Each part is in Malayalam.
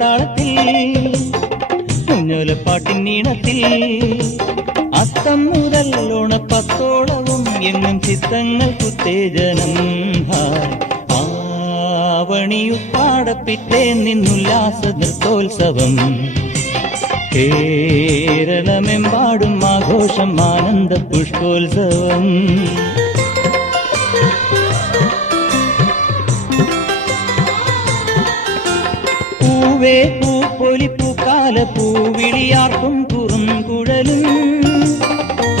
കളിത്താളത്തിൽ കുഞ്ഞോലപ്പാട്ടിനീണത്തിൽ അത്തം മുതൽ ഓണപ്പത്തോളവും എങ്ങും ചിത്തങ്ങൾക്കുത്തേജനം. ആവണിയുപ്പാടപ്പിറ്റേ നിന്നുല്ലാസ നൃത്തോത്സവം. കേരളമെമ്പാടും ആഘോഷം ആനന്ദ പുഷ്പോത്സവം. പൂവേ പൂപ്പൊലി പൂക്കാല പൂവിളിയാർക്കും കുറും കുഴലും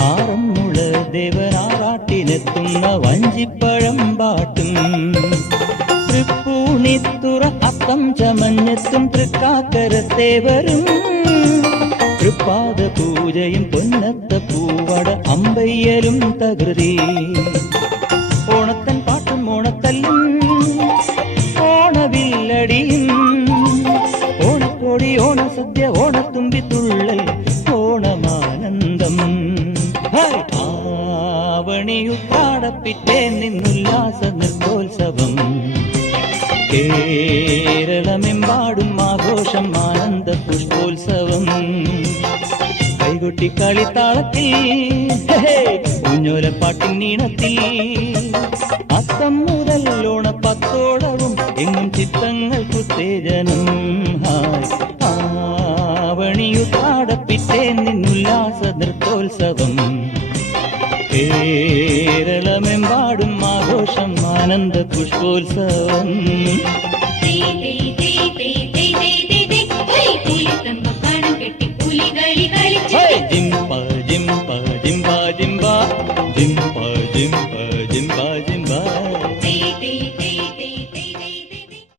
ആറന്മുള ദേവനാറാട്ടിനെത്തുന്ന വഞ്ചിപ്പഴം പാട്ടും തൃപ്പൂണിത്തുറ അത്തം ചമഞ്ഞെത്തും തൃക്കാക്കരത്തേവരും തൃപ്പാദ പൂജയും പൊന്നത്ത പൂവട അമ്പയ്യലും തകൃതി. ഓണത്തൻ പാട്ടും ഓണത്തല്ലും ഓണവില്ലടിയും ഓണക്കോടി ഓണസദ്യ ഓണത്തുമ്പിത്തുള്ളൽ ഓണമാനന്ദം. ആവണിയുപ്പാടപ്പിറ്റേ നിന്നുല്ലാസ നൃത്തോത്സവം. കേരളമെമ്പാടും ആഘോഷം ആനന്ദ പുഷ്പോത്സവം. കൈകൊട്ടി കളിത്താളത്തിൽ കുഞ്ഞോലപ്പാട്ടിനീണത്തിൽ അത്തം മുതൽ ഓണപ്പത്തോളവും എങ്ങും ചിത്തങ്ങൾക്കുത്തേജനം. ആവണിയുപ്പാടപ്പിറ്റേ നിന്നുല്ലാസ നൃത്തോത്സവം. കേരളമെമ്പാടും ആഘോഷം ആനന്ദ പുഷ്പോത്സവം. ജിംപ ജിംപ ജിംബ ജിംബ ജിംപ ജിംപ ജിംബ